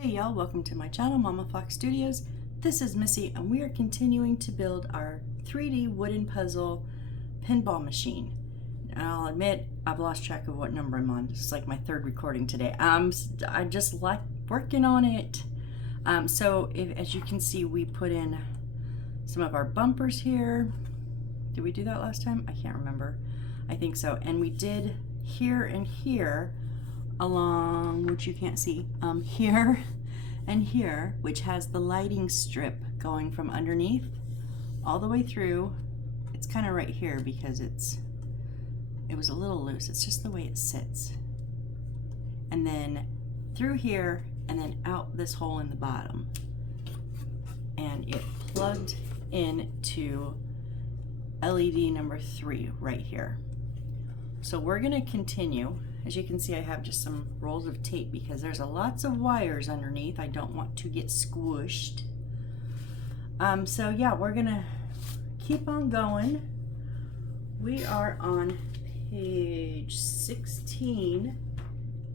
Hey y'all, welcome to my channel, Mama Fox Studios. This is Missy and we are continuing to build our 3D wooden puzzle pinball machine. And I'll admit, I've lost track of what number I'm on. This is like my third recording today. I just like working on it. As you can see, we put in some of our bumpers here. Did we do that last time? I can't remember. I think so. And we did here and here along, which you can't see, here and here, which has the lighting strip going from underneath all the way through. It's kind of right here because it was a little loose. It's just the way it sits. And then through here and then out this hole in the bottom. And it plugged into LED number 3 right here. So we're gonna continue. As you can see, I have just some rolls of tape because there's lots of wires underneath. I don't want to get squished. So yeah, we're gonna keep on going. We are on page 16,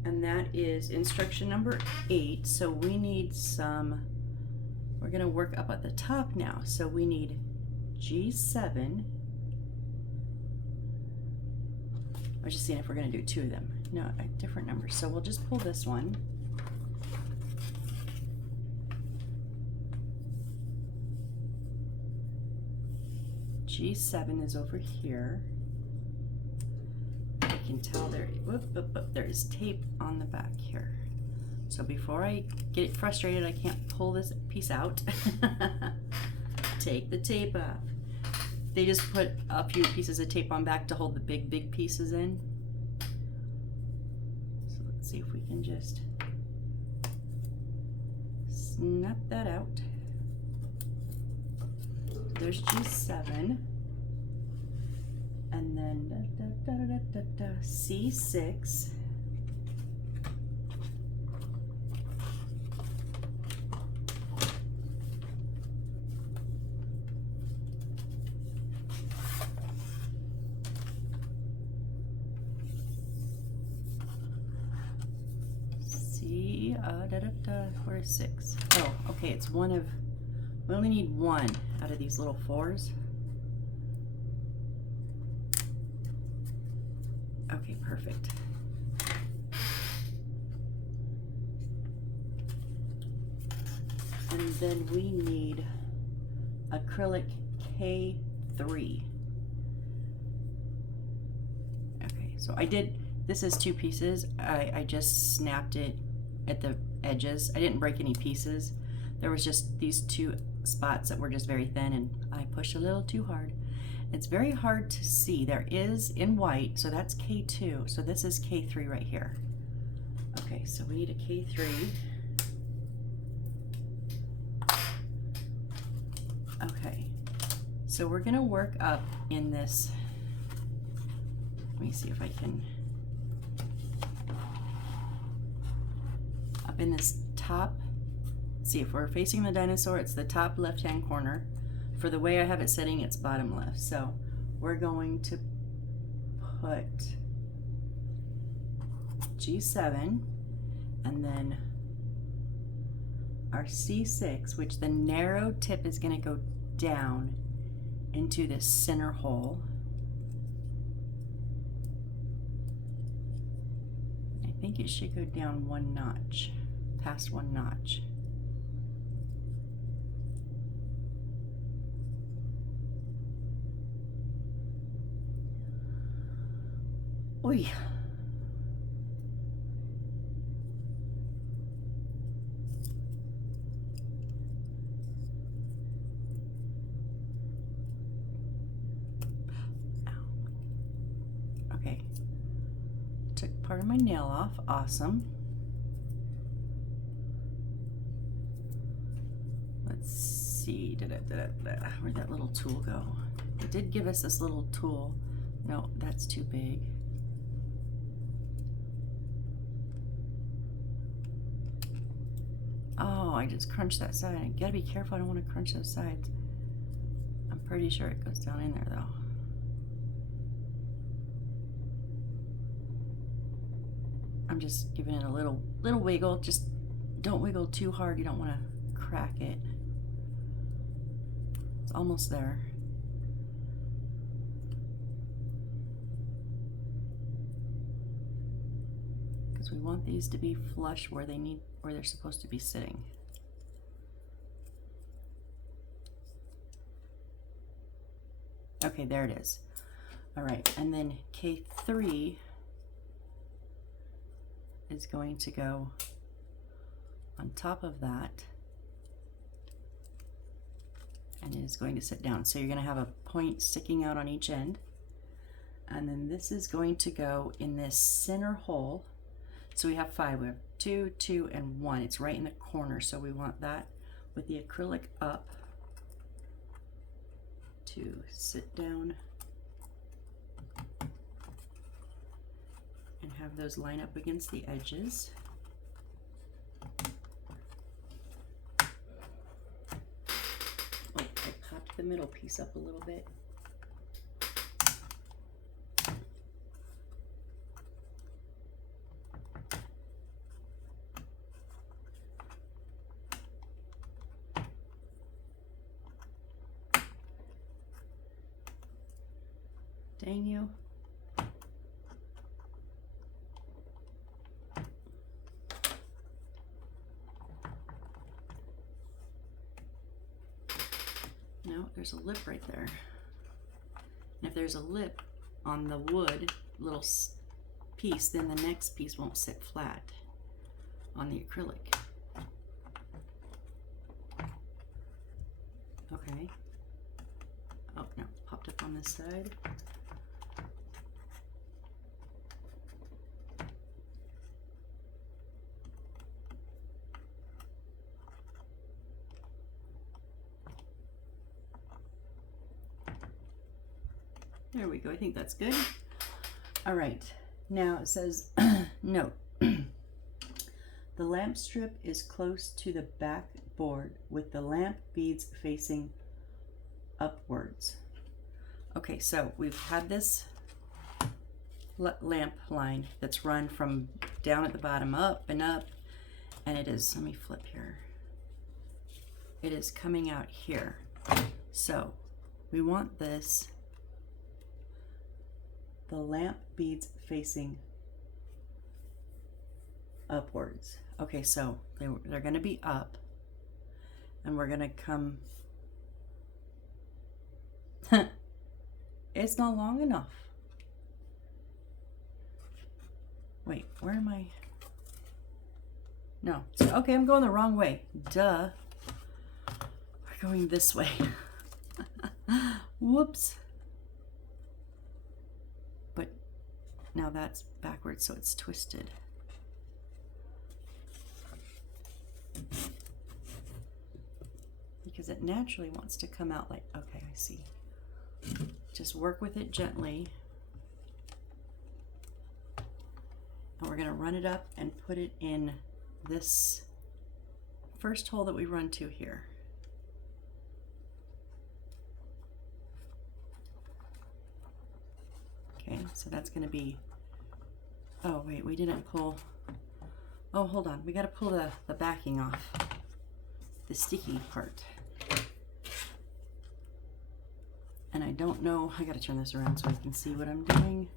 and that is instruction number 8. So we need we're gonna work up at the top now. So we need G7. I was just seeing if we're going to do 2 of them. No, different numbers. So we'll just pull this one. G7 is over here. I can tell there's tape on the back here. So before I get frustrated, I can't pull this piece out. Take the tape off. They just put a few pieces of tape on back to hold the big pieces in. So let's see if we can just snap that out. There's G7. And then C6. Where's 6? Oh, okay, it's one of, we only need 1 out of these little 4s. Okay, perfect. And then we need acrylic K3. Okay, so this is 2 pieces. I just snapped it at the edges. I didn't break any pieces. There was just these 2 spots that were just very thin and I pushed a little too hard. It's very hard to see. There is in white, so that's K2. So this is K3 right here. Okay, so we need a K3. Okay, so we're gonna work up in this. Let me see if I can. Up in this top, see if we're facing the dinosaur, it's the top left-hand corner. For the way I have it setting, it's bottom left. So we're going to put G7 and then our C6, which the narrow tip is going to go down into this center hole. I think it should go down 1 notch, past 1 notch. Oy. Okay. Took part of my nail off. Awesome. Let's see. Where'd that little tool go? It did give us this little tool. No, that's too big. Oh, I just crunched that side. I gotta be careful. I don't want to crunch those sides. I'm pretty sure it goes down in there though. I'm just giving it a little wiggle, just don't wiggle too hard. You don't want to crack it. It's almost there. Because we want these to be flush where they're supposed to be sitting. Okay, there it is. All right, and then K3 is going to go on top of that, and it is going to sit down. So you're going to have a point sticking out on each end, and then this is going to go in this center hole. So we have 5. We have 2, 2, and 1. It's right in the corner, so we want that with the acrylic up to sit down and have those line up against the edges. Oh, I popped the middle piece up a little bit. Dang you. No, there's a lip right there. And if there's a lip on the wood little piece, then the next piece won't sit flat on the acrylic. Okay. Oh, no, popped up on this side. There we go. I think that's good. All right. Now it says, note, the lamp strip is close to the back board with the lamp beads facing upwards. Okay, so we've had this lamp line that's run from down at the bottom up and up, and it is, let me flip here. It is coming out here. So we want this, the lamp beads facing upwards. Okay, so they're going to be up, and we're going to come. It's not long enough. Wait, where am I? No, so, okay, I'm going the wrong way. Duh. We're going this way. Whoops. But now that's backwards, so it's twisted. Because it naturally wants to come out like, okay, I see. Just work with it gently. And we're gonna run it up and put it in this first hole that we run to here. Okay, so that's gonna be, oh wait, we didn't pull, oh hold on, we gotta pull the backing off, the sticky part. And I don't know, I gotta turn this around so I can see what I'm doing.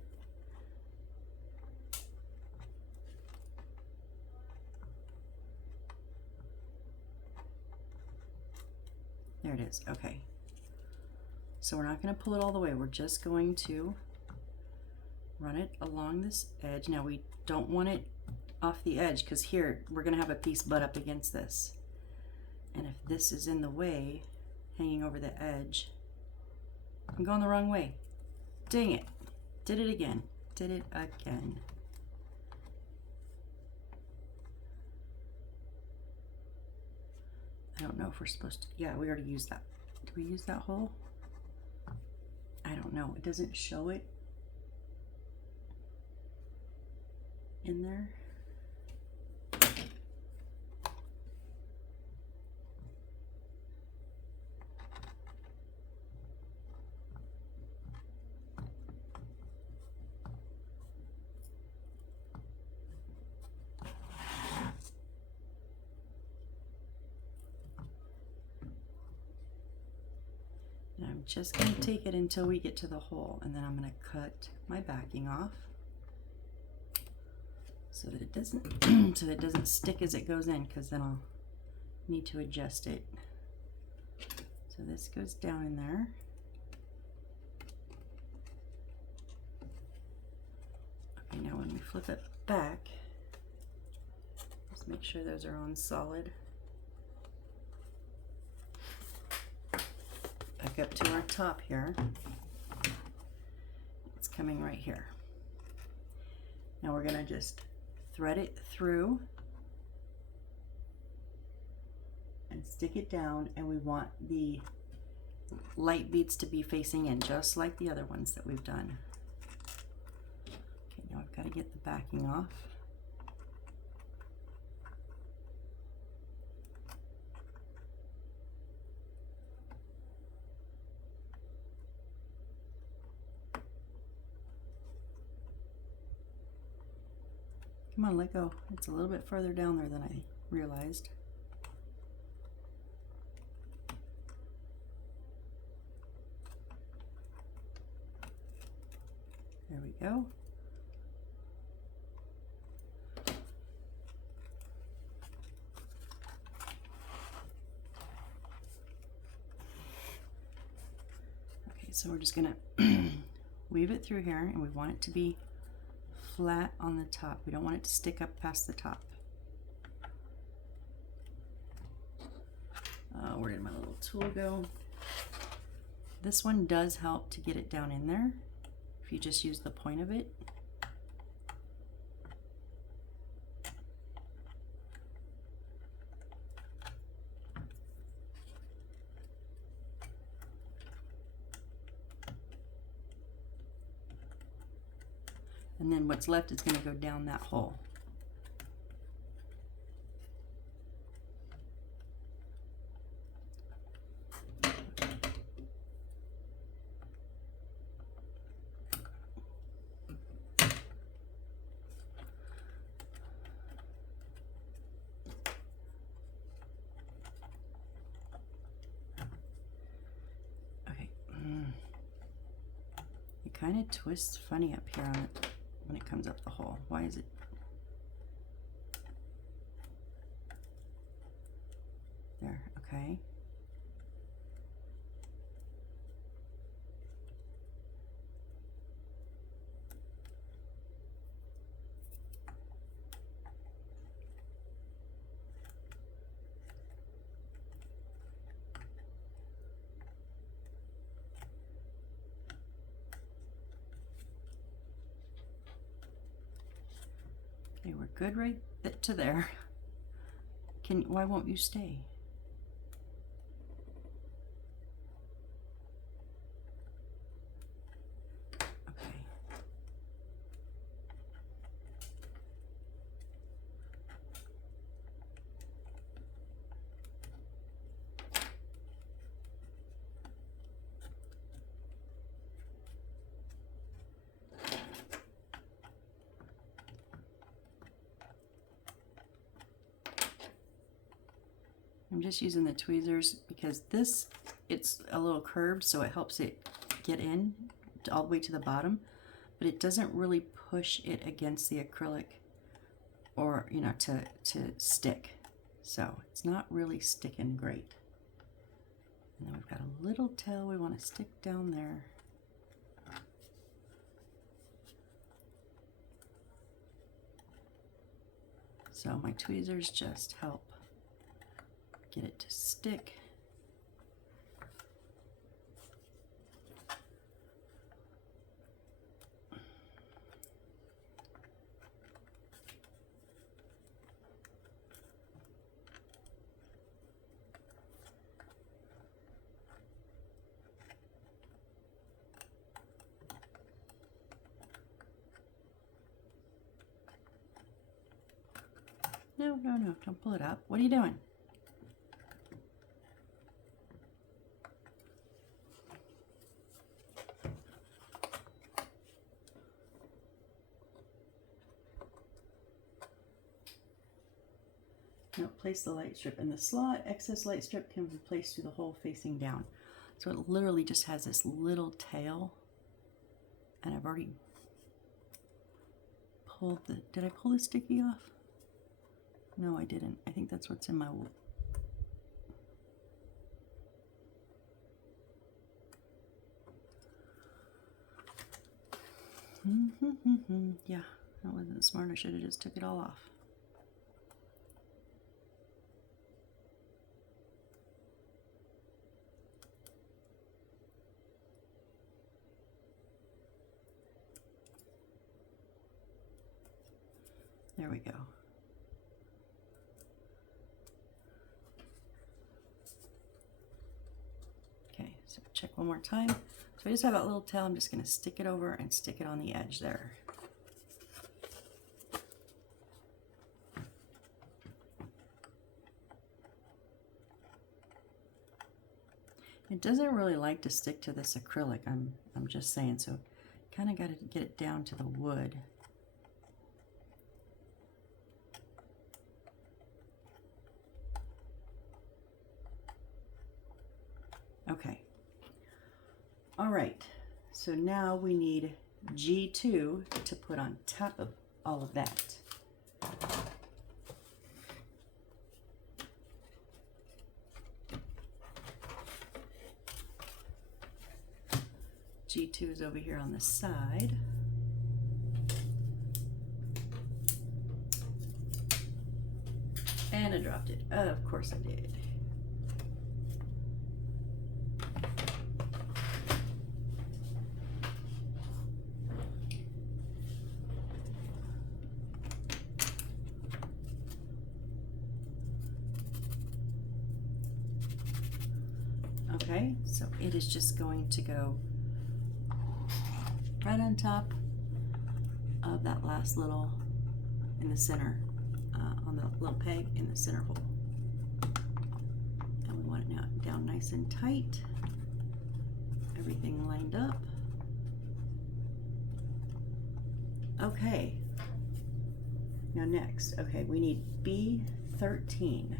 There it is, okay. So we're not gonna pull it all the way, we're just going to run it along this edge. Now we don't want it off the edge because here we're gonna have a piece butt up against this. And if this is in the way, hanging over the edge, I'm going the wrong way. Dang it. Did it again. Did it again. I don't know if we're supposed to, yeah, we already used that. Did we use that hole? I don't know. It doesn't show it in there. just going to take it until we get to the hole, and then I'm going to cut my backing off so that it doesn't so that it doesn't stick as it goes in, because then I'll need to adjust it. So this goes down in there. Okay, now when we flip it back, just make sure those are on solid. Back up to our top here. It's coming right here. Now we're going to just thread it through and stick it down, and we want the light beads to be facing in, just like the other ones that we've done. Okay, now I've got to get the backing off. Come on, let go. It's a little bit further down there than I realized. There we go. Okay, so we're just gonna weave it through here, and we want it to be flat on the top. We don't want it to stick up past the top. Where did my little tool go? This one does help to get it down in there if you just use the point of it. And then what's left is going to go down that hole. Okay. It kind of twists funny up here on it. When it comes up the hole. Why is it? There, okay. Okay, we're good right to there. Why won't you stay? Okay. I'm just using the tweezers because it's a little curved, so it helps it get in all the way to the bottom, but it doesn't really push it against the acrylic, or to stick. So it's not really sticking great. And then we've got a little tail we want to stick down there. So my tweezers just help get it to stick. No, don't pull it up. What are you doing? Now place the light strip in the slot. Excess light strip can be placed through the hole facing down. So it literally just has this little tail, and I've already pulled the, did I pull the sticky off? No, I didn't. I think that's what's in my yeah, that wasn't smart. I should have just took it all off. There we go. Okay, so check one more time. So I just have that little tail. I'm just going to stick it over and stick it on the edge there. It doesn't really like to stick to this acrylic, I'm just saying, so kind of got to get it down to the wood. Okay. All right, so now we need G2 to put on top of all of that. G2 is over here on the side. And I dropped it. Of course I did. Okay, so it is just going to go right on top of that last little, in the center, on the little peg in the center hole. And we want it now down nice and tight. Everything lined up. Okay. Now next, okay, we need B13.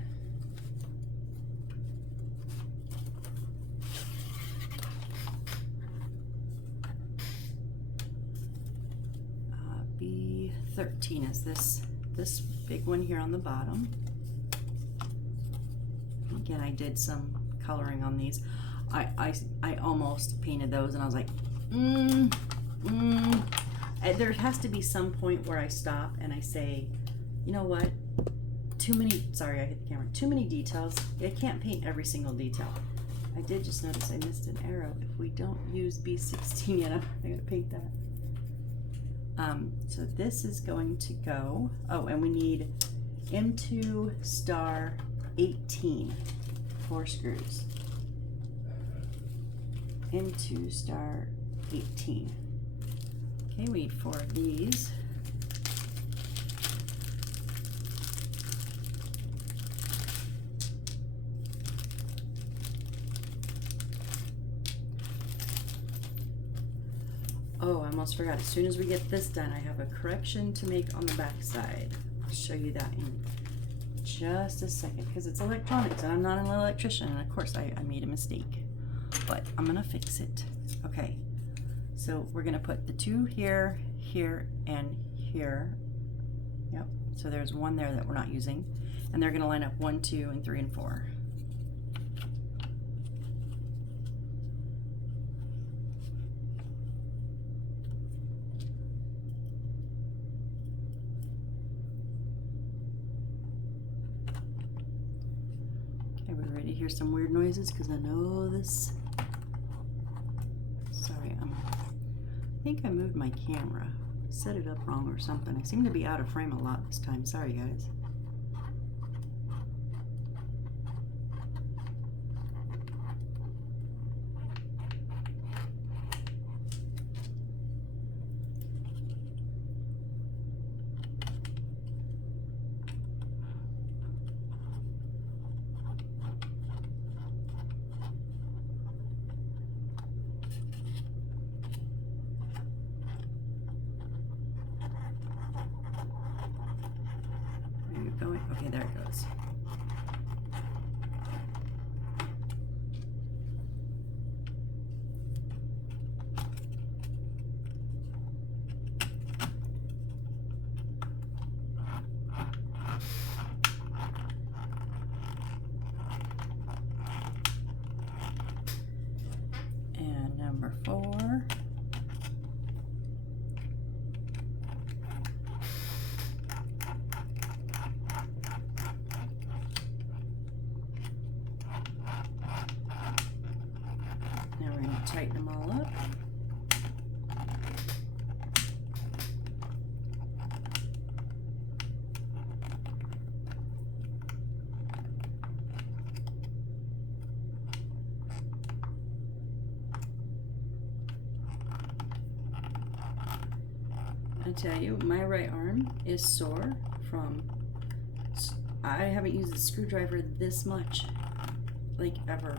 B13 is this big one here on the bottom. Again, I did some coloring on these. I almost painted those, and I was like, there has to be some point where I stop and I say, you know what? Too many. Sorry, I hit the camera. Too many details. I can't paint every single detail. I did just notice I missed an arrow. If we don't use B16 yet, I'm gonna paint that. So this is going to go, oh, and we need M2 star 18, 4 screws. M2 star 18. Okay, we need 4 of these. Oh, I almost forgot. As soon as we get this done, I have a correction to make on the back side. I'll show you that in just a second, because it's electronics and I'm not an electrician, and of course I made a mistake, but I'm gonna fix it. Okay, so we're gonna put the 2 here, here, and here. Yep, so there's 1 there that we're not using, and they're gonna line up 1, 2, and 3, and 4. Hear some weird noises because I know this. Sorry, I think I moved my camera, set it up wrong or something. I seem to be out of frame a lot this time. Sorry, guys. Going? Okay, there it goes. number 4. Now we're going to tighten them all up. I tell you, my right arm is sore from, I haven't used the screwdriver this much, like ever,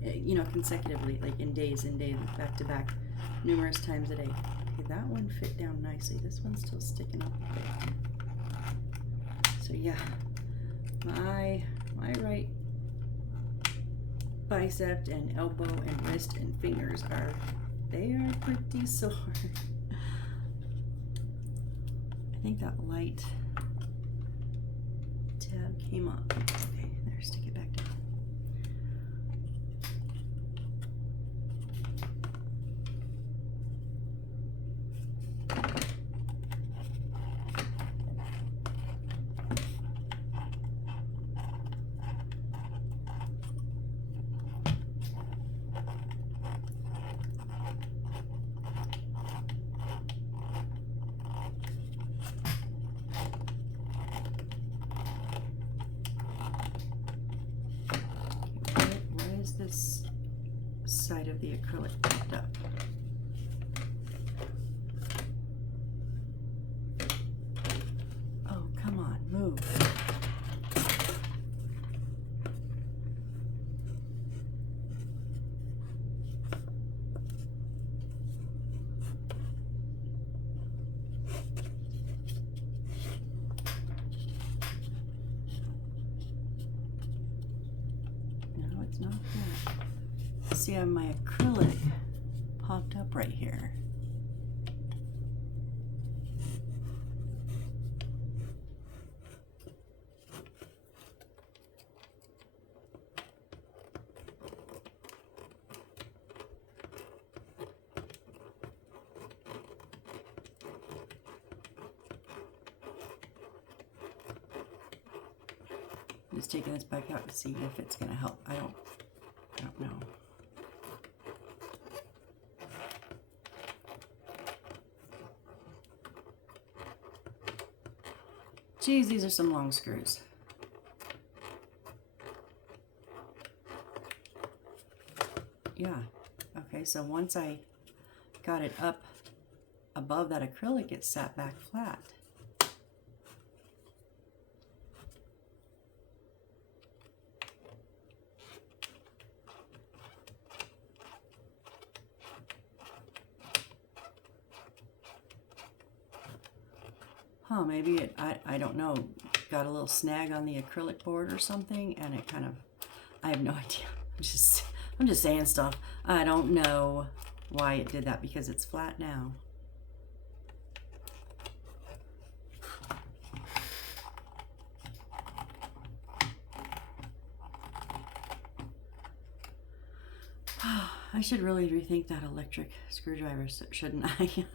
you know, consecutively, like in days and days, back to back, numerous times a day. Okay, that one fit down nicely. This one's still sticking up a bit. So yeah, my right bicep and elbow and wrist and fingers they are pretty sore. I think that light tab came up. Okay, there, stick it back down. This side of the acrylic popped up. Oh, come on, move. No, it's not that. See how my acrylic popped up right here. Just taking this back out to see if it's going to help. I don't know. Geez, these are some long screws. Yeah. Okay, so once I got it up above that acrylic, it sat back flat. Huh, maybe it, I don't know, got a little snag on the acrylic board or something, and it kind of, I have no idea. I'm just saying stuff. I don't know why it did that because it's flat now. I should really rethink that electric screwdriver, shouldn't I?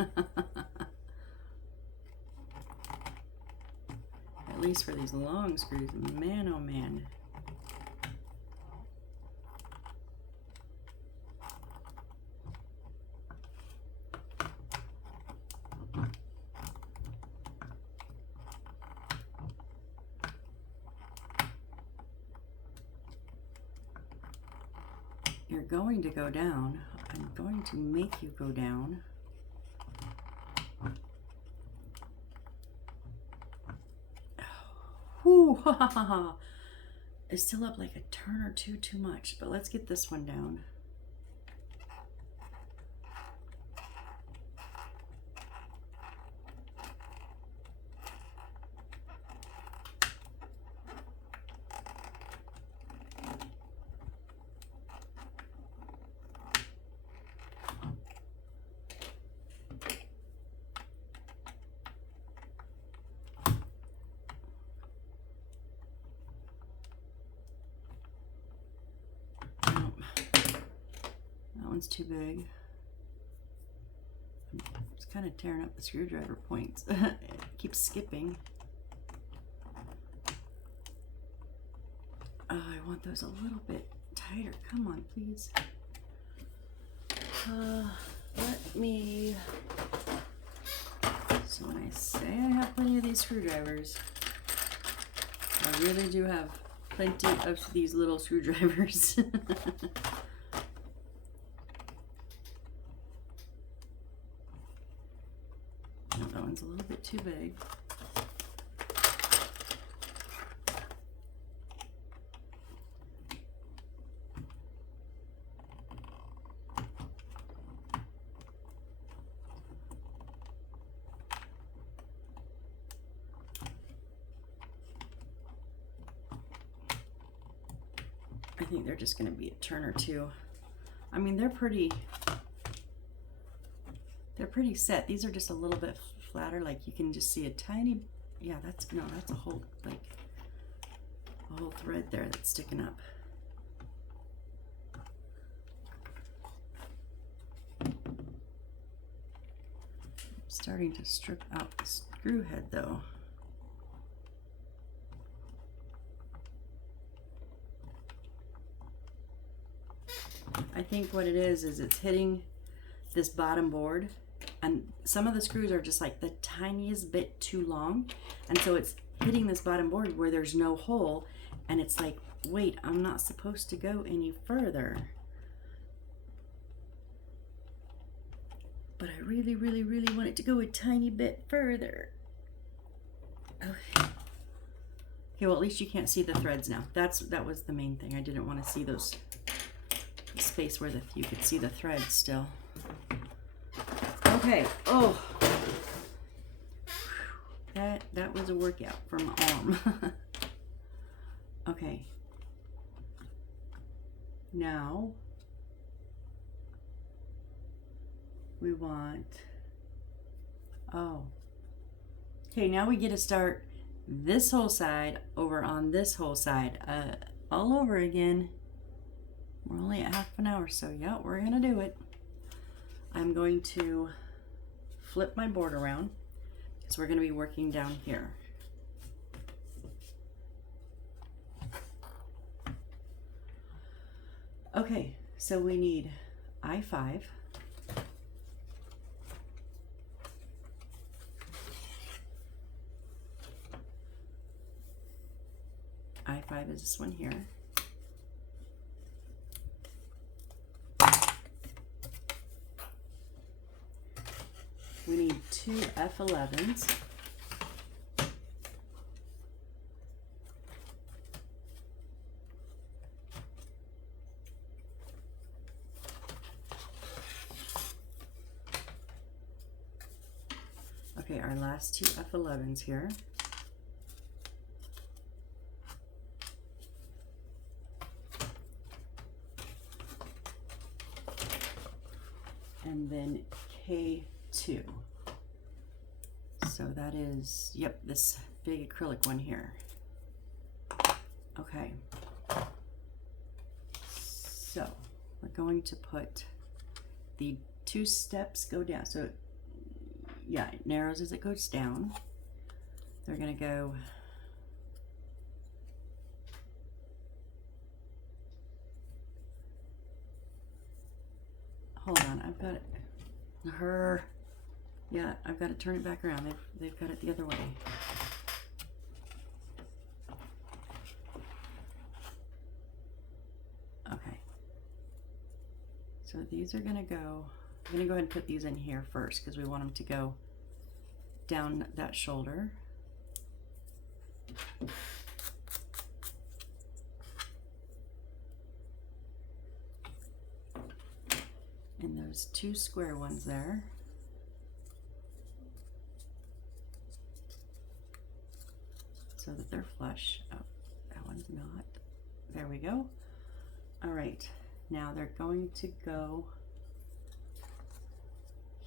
At least for these long screws, man oh man. You're going to go down. I'm going to make you go down. Whew, ha ha ha ha. It's still up like a turn or two too much, but let's get this one down. That one's too big. It's kind of tearing up the screwdriver points. It keeps skipping. Oh, I want those a little bit tighter. Come on, please. Let me... So when I say I have plenty of these screwdrivers, I really do have plenty of these little screwdrivers. That one's a little bit too big. I think they're just going to be a turn or two. I mean, they're pretty set. These are just a little bit flatter, like you can just see a tiny, yeah, that's a whole, like, a whole thread there that's sticking up. I'm starting to strip out the screw head though. I think what it is it's hitting this bottom board, and some of the screws are just like the tiniest bit too long, and so it's hitting this bottom board where there's no hole, and it's like, wait, I'm not supposed to go any further. But I really, really, really want it to go a tiny bit further. Okay. Okay, well, at least you can't see the threads now. That was the main thing. I didn't want to see those space where you could see the threads still. Okay. Oh, that was a workout for my arm. Okay. Now we want. Oh. Okay. Now we get to start this whole side over on this whole side, all over again. We're only at half an hour, so yeah, we're gonna do it. I'm going to flip my board around because we're gonna be working down here. Okay, so we need I5. I5 is this one here. We need 2 F11s. Okay, our last 2 F11s here. And then K2. So that is, yep, this big acrylic one here. Okay. So we're going to put the 2 steps go down. So yeah, it narrows as it goes down. They're gonna go hold on, I've got it. Yeah, I've got to turn it back around. They've got it the other way. Okay. So these are gonna go, I'm gonna go ahead and put these in here first because we want them to go down that shoulder. And those 2 square ones there. So that they're flush. Oh, that one's not. There we go. All right, now they're going to go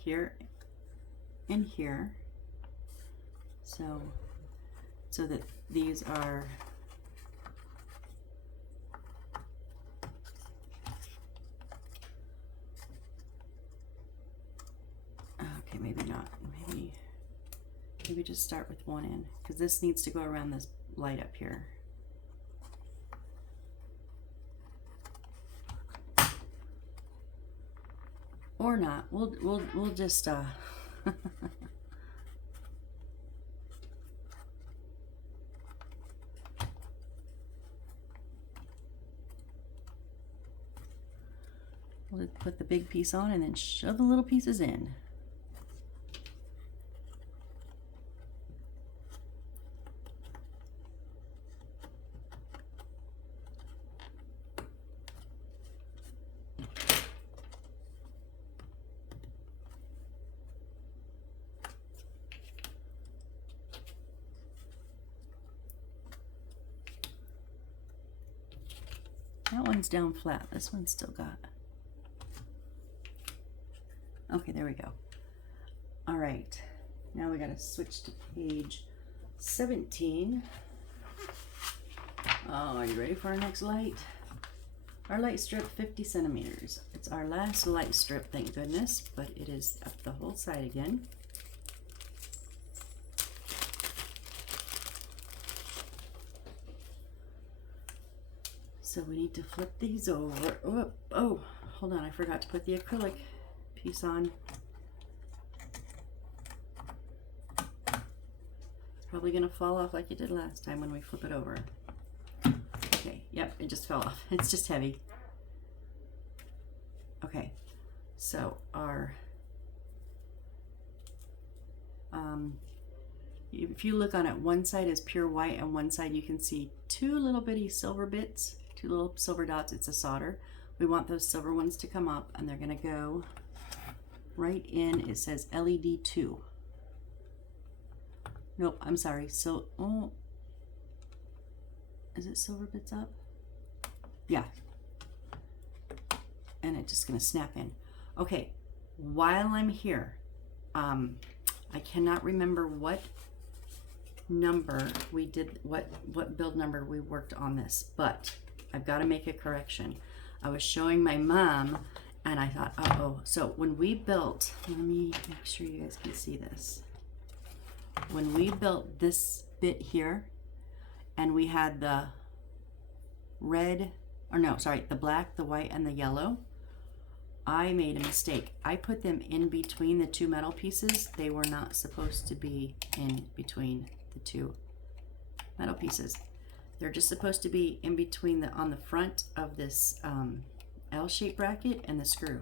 here and here. So that these are maybe not. Maybe just start with one end, because this needs to go around this light up here. Or not. We'll just we'll put the big piece on and then shove the little pieces in. That one's down flat. This one's still got. Okay, there we go. All right, now we got to switch to page 17. Oh, are you ready for our next light? Our light strip, 50 centimeters. It's our last light strip, thank goodness, but it is up the whole side again. So we need to flip these over. Oh, hold on, I forgot to put the acrylic piece on. It's probably gonna fall off like it did last time when we flip it over. Okay, yep, it just fell off. It's just heavy. Okay, so our, if you look on it, one side is pure white and one side you can see two little bitty silver bits. Two little silver dots. It's a solder. We want those silver ones to come up, and they're gonna go right in. It says LED 2. Nope, I'm sorry. So, oh, is it silver bits up? Yeah. And it's just gonna snap in. Okay, while I'm here, I cannot remember what number we did, what build number we worked on this, but I've got to make a correction. I was showing my mom and I thought, uh-oh. So when we built, let me make sure you guys can see this. When we built this bit here and we had the red, or no, sorry, the black, the white, and the yellow, I made a mistake. I put them in between the two metal pieces. They were not supposed to be in between the two metal pieces. They're just supposed to be in between on the front of this L-shaped bracket and the screw.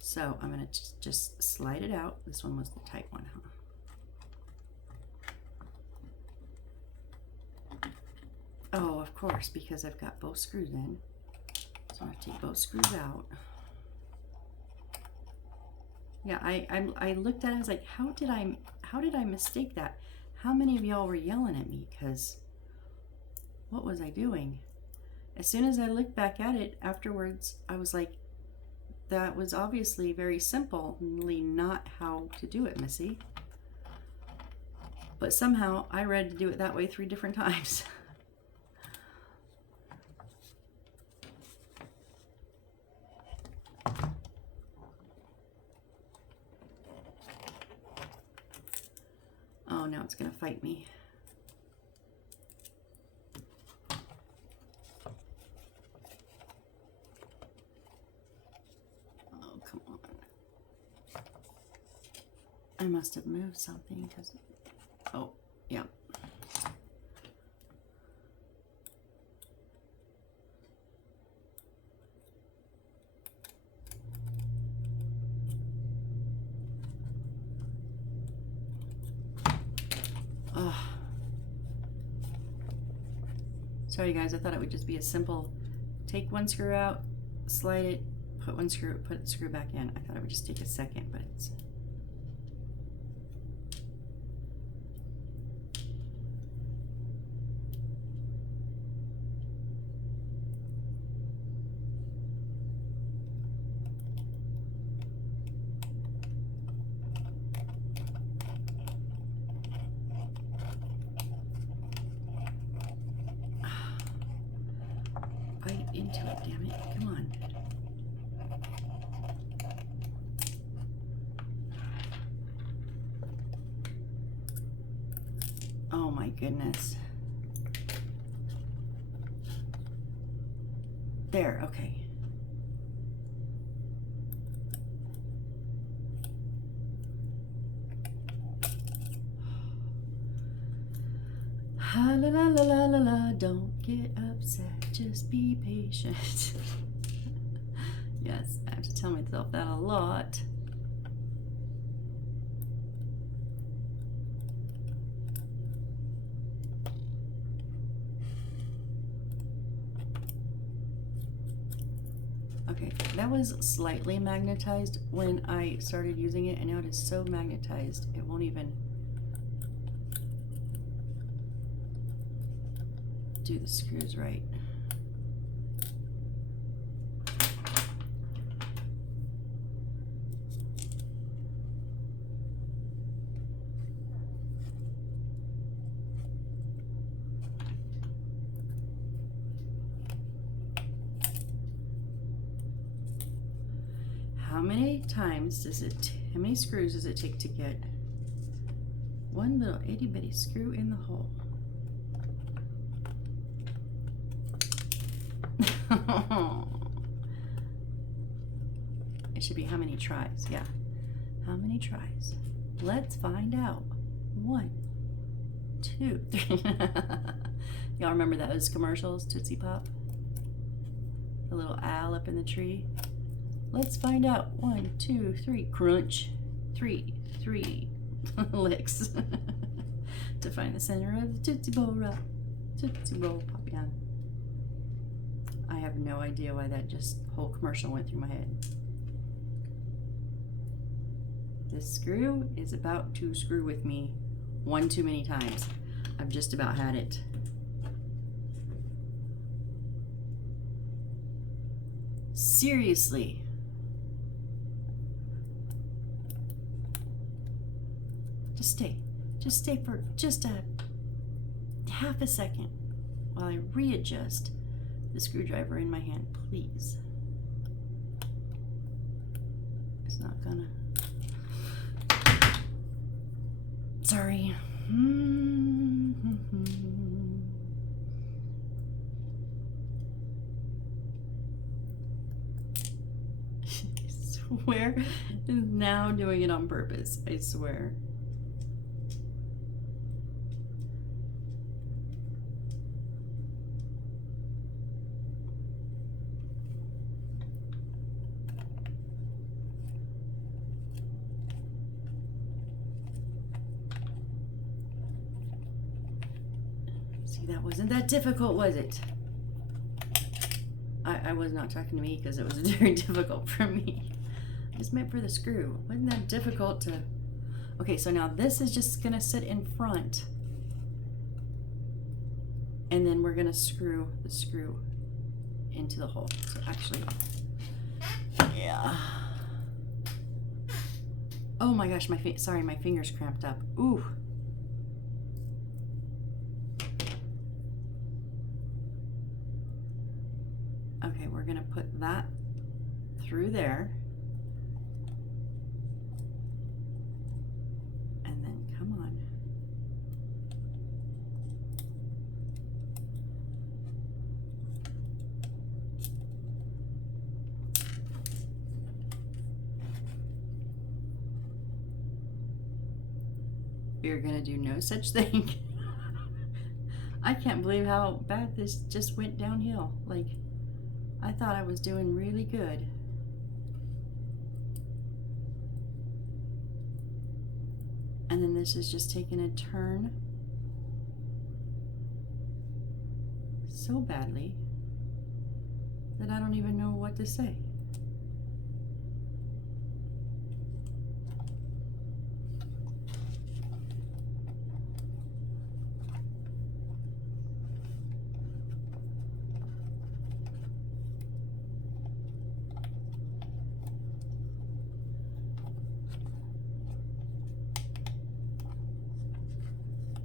So I'm gonna just slide it out. This one was the tight one, huh? Oh, of course, because I've got both screws in. So I'm gonna take both screws out. Yeah, I looked at it, I was like, how did I mistake that? How many of y'all were yelling at me? Because what was I doing? As soon as I looked back at it afterwards, I was like, that was obviously very simply not how to do it, Missy. But somehow I read to do it that way 3 different times. Oh, now it's gonna fight me. I must have moved something because, oh, yeah. Oh. Sorry guys, I thought it would just be a simple, take one screw out, slide it, put one screw, put the screw back in. I thought it would just take a second, but it's, bite into it, damn it, come on. goodness. There, okay. La la la la la la, don't get upset, just be patient. Yes, I have to tell myself that a lot. Okay, that was slightly magnetized when I started using it, and now it is so magnetized it won't even do the screws right. How many times does it, how many screws does it take to get one little itty bitty screw in the hole? It should be how many tries, yeah. How many tries? Let's find out. 1, 2, 3. Y'all remember those commercials, Tootsie Pop? The little owl up in the tree. Let's find out. 1, 2, 3. Crunch. 3 licks to find the center of the Tootsie Bowl rock. Tootsie Bowl Papillon. I have no idea why that just whole commercial went through my head. This screw is about to screw with me one too many times. I've just about had it. Seriously. Just stay for just a half a second while I readjust the screwdriver in my hand, please. It's not gonna. Sorry. I swear, now doing it on purpose. I swear. That wasn't that difficult, was it? I was not talking to me because it was very difficult for me. I just meant for the screw. Wasn't that difficult to... Okay, so now this is just gonna sit in front. And then we're gonna screw the screw into the hole. So actually, yeah. Oh my gosh, sorry, my fingers cramped up. Ooh. Okay, we're gonna put that through there. And then, come on. You're gonna do no such thing. I can't believe how bad this just went downhill. Like, I thought I was doing really good. And then this is just taking a turn so badly that I don't even know what to say.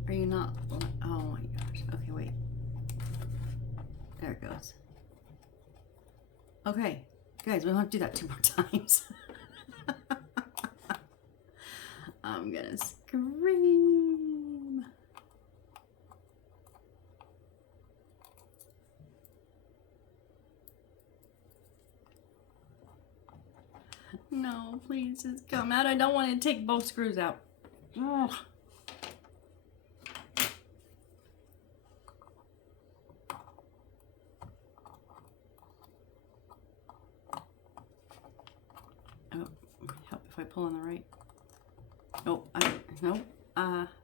Are you not? Oh my gosh. Okay, wait. There it goes. Okay, guys, we'll have to do that 2 more times. I'm gonna scream. No, please just come out. I don't want to take both screws out. Ugh. Oh, help if I pull on the right. Oh, nope.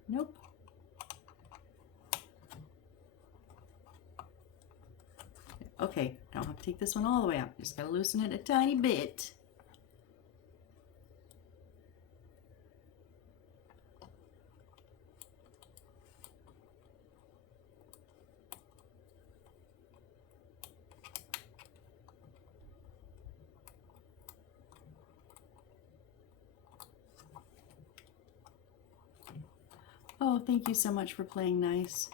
Nope. Okay, I don't have to take this one all the way out. Just gotta loosen it a tiny bit. Oh, thank you so much for playing nice.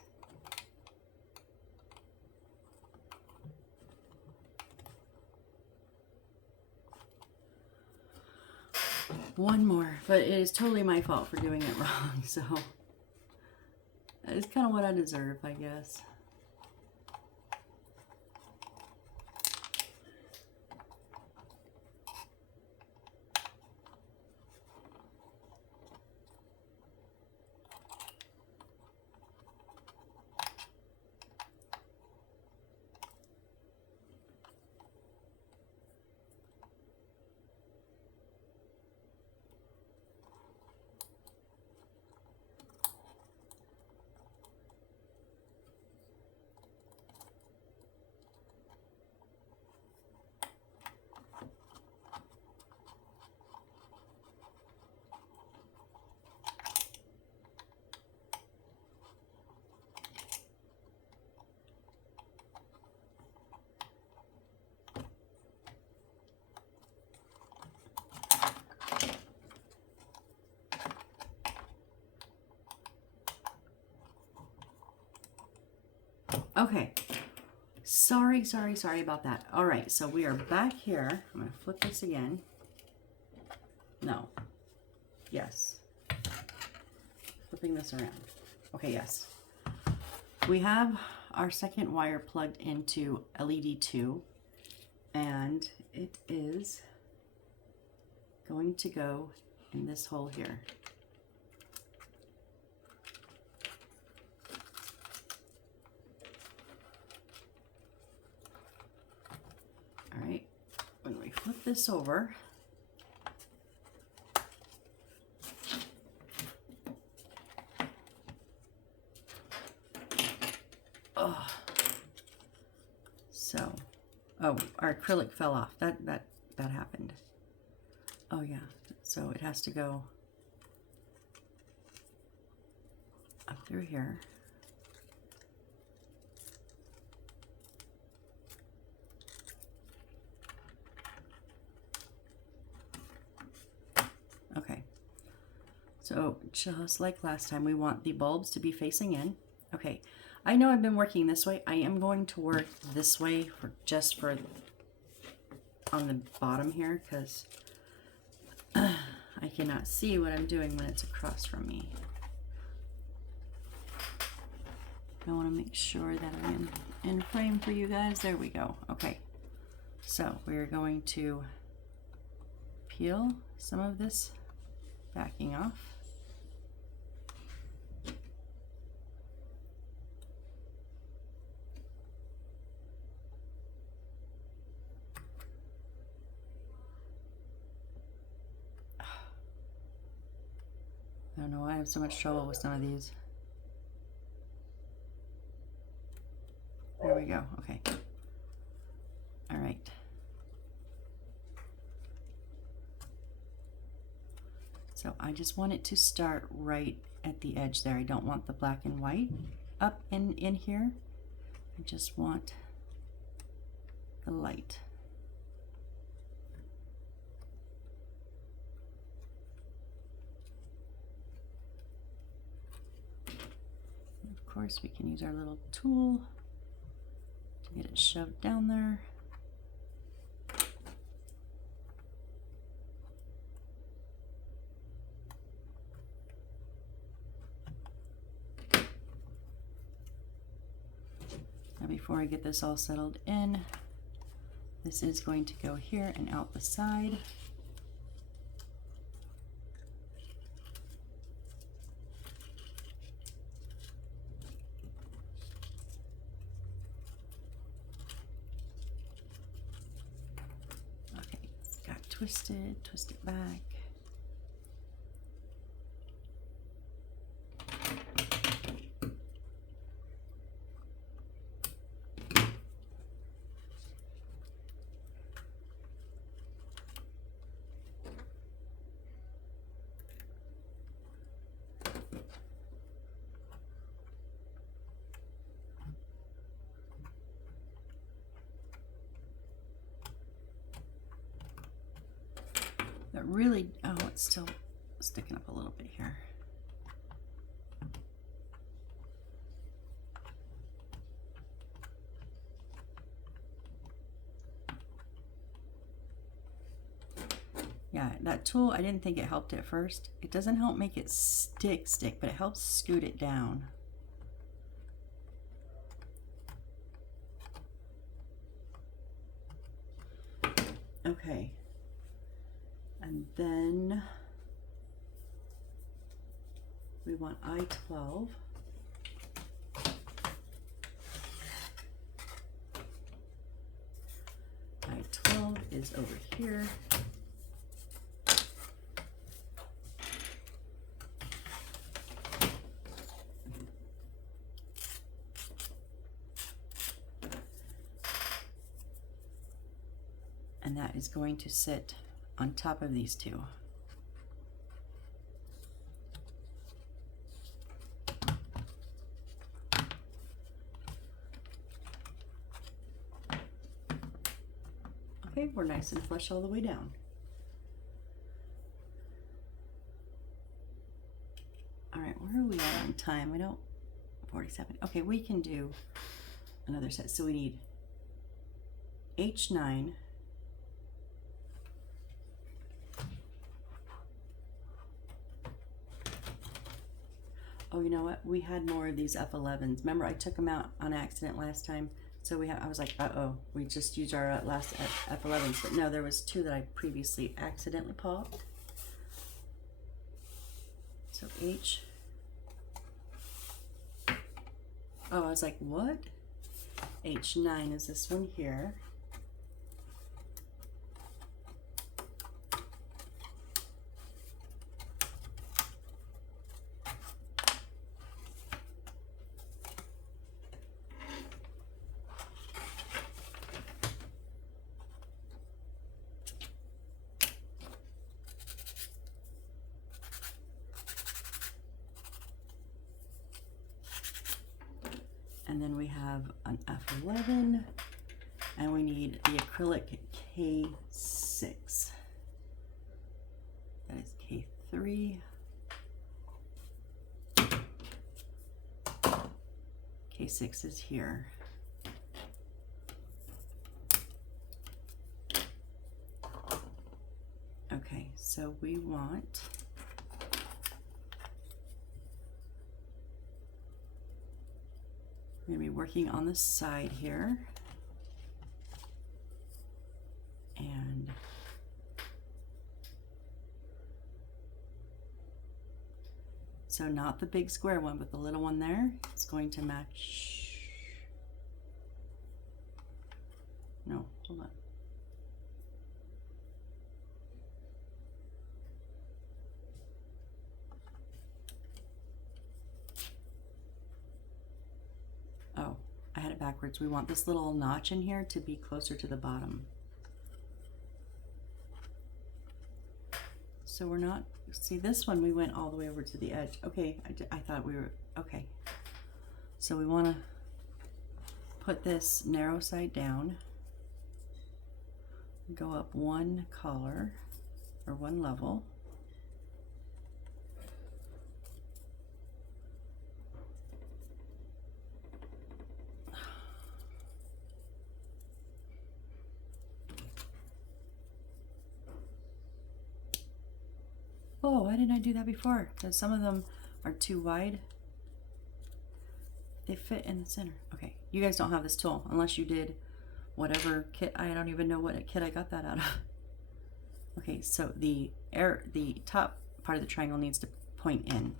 One more, but it is totally my fault for doing it wrong, so it's kind of what I deserve, I guess. Okay, sorry about that. All right, so we are back here. I'm gonna flip this again. No, yes, flipping this around. Okay, yes. We have our second wire plugged into LED 2, and it is going to go in this hole here. All right, when we flip this over, oh, our acrylic fell off. That happened. Oh yeah, so it has to go up through here. Okay, so just like last time, we want the bulbs to be facing in. Okay, I know I've been working this way. I am going to work this way just for on the bottom here, because I cannot see what I'm doing when it's across from me. I want to make sure that I'm in frame for you guys. There we go. Okay, so we're going to peel some of this backing off. I don't know why I have so much trouble with some of these. There we go. Okay. All right. So I just want it to start right at the edge there. I don't want the black and white up in here. I just want the light. Of course, we can use our little tool to get it shoved down there. Now before I get this all settled in, this is going to go here and out the side. twist it back. That really, oh, it's still sticking up a little bit here. Yeah, that tool, I didn't think it helped at first. It doesn't help make it stick, but it helps scoot it down. Okay. And then we want I-12. I-12 is over here. And that is going to sit on top of these two. Okay, we're nice and flush all the way down. All right, where are we at on time? We don't, 47. Okay, we can do another set. So we need H9, oh, you know what? We had more of these F11s. Remember, I took them out on accident last time. So I was like, uh-oh, we just used our last F11s. But no, there was two that I previously accidentally popped. So H. Oh, I was like, what? H9 is this one here. And then we have an F11, and we need the acrylic K6. That is K3. K6 is here. Okay, so we want we're going to be working on the side here, and so not the big square one, but the little one there is going to match. No, hold on. Oh, I had it backwards. We want this little notch in here to be closer to the bottom. So we're not, see this one, we went all the way over to the edge. Okay, I thought we were, okay. So we want to put this narrow side down, go up one collar or one level. Oh, why didn't I do that before? Because some of them are too wide. They fit in the center. Okay, you guys don't have this tool unless you did whatever kit. I don't even know what kit I got that out of. Okay, so the top part of the triangle needs to point in.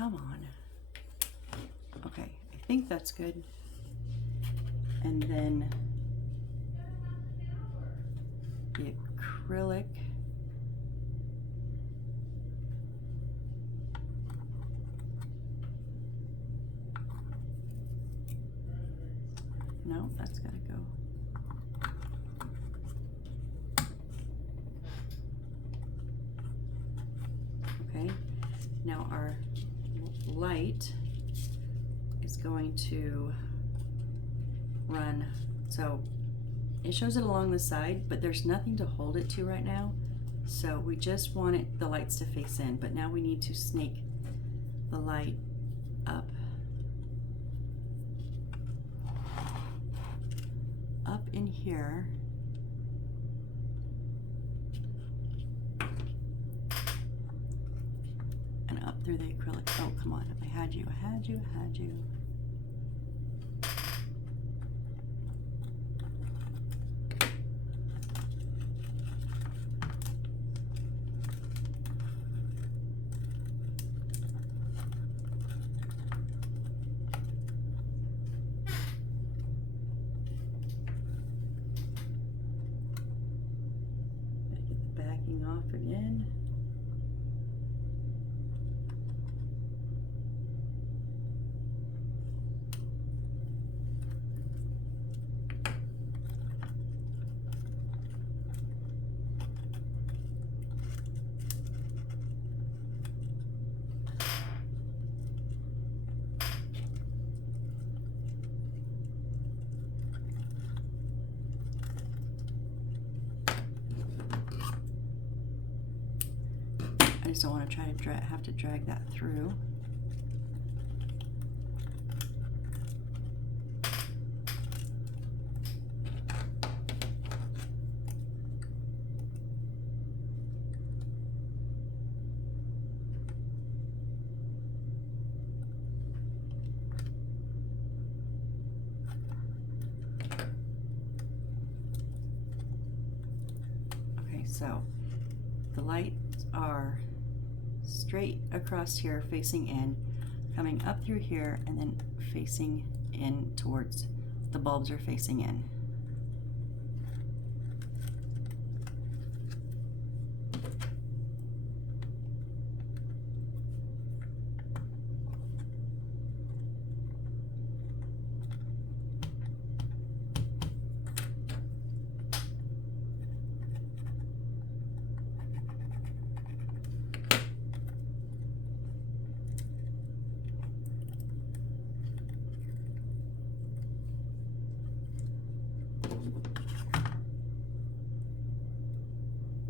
Come on. Okay, I think that's good. And then the acrylic. No, that's gotta go. Okay, now our light is going to run, so it shows it along the side, but there's nothing to hold it to right now. So we just want the lights to face in, but now we need to snake the light up in here. And up through the acrylic. Oh, come on. I had you. Off again. I just don't want to try to have to drag that through. Okay, so the lights are straight across here facing in, coming up through here, and then facing in towards the bulbs are facing in.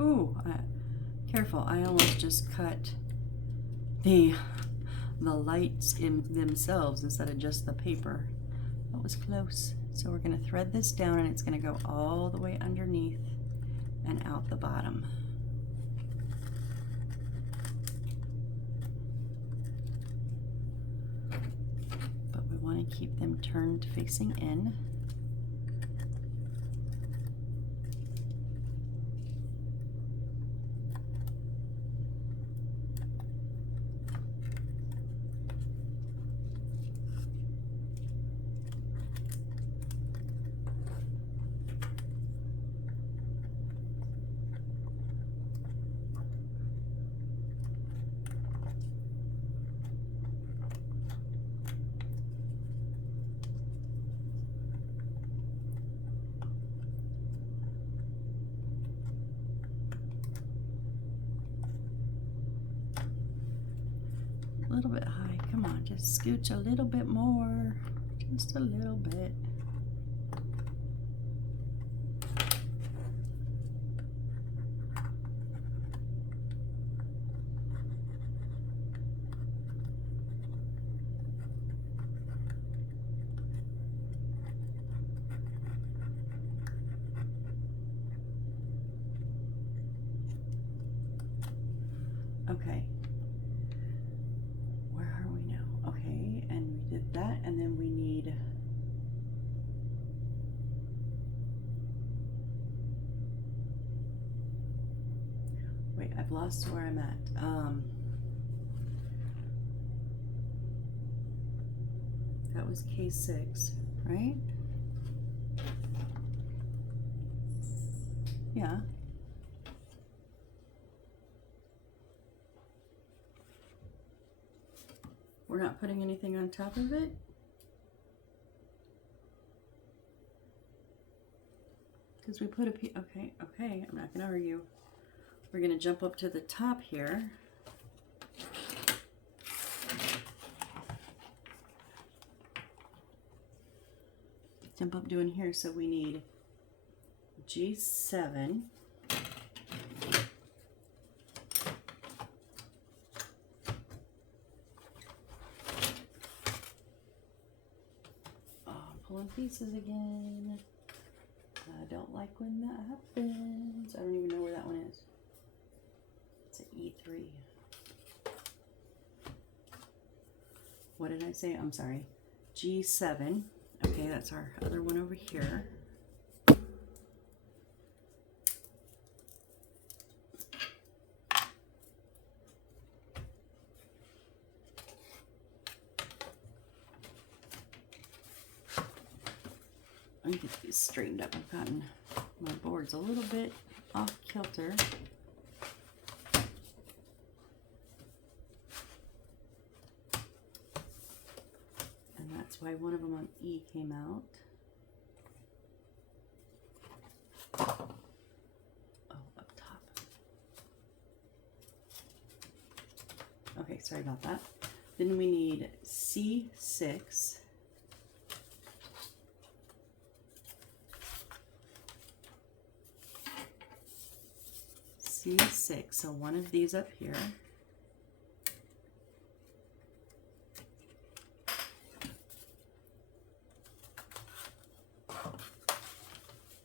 Ooh, careful, I almost just cut the lights in themselves instead of just the paper. That was close. So we're going to thread this down, and it's going to go all the way underneath and out the bottom. But we want to keep them turned facing in. A little bit high. Come on, just scooch a little bit more. Just a little bit. Okay. Where are we now? Okay, and we did that, and then we need wait, I've lost where I'm at. was K6, right? Yeah. We're not putting anything on top of it? Because we put a piece, okay, I'm not gonna argue. We're gonna jump up to the top here. Jump up doing here, so we need G7. Oh, I'm pulling pieces again. I don't like when that happens. I don't even know where that one is. It's an E3. What did I say? I'm sorry. G7. Okay, that's our other one over here. Let me get these straightened up. I've gotten my boards a little bit off kilter. And that's why one of them on E came out. Oh, up top. Okay, sorry about that. Then we need C6. C6, so one of these up here.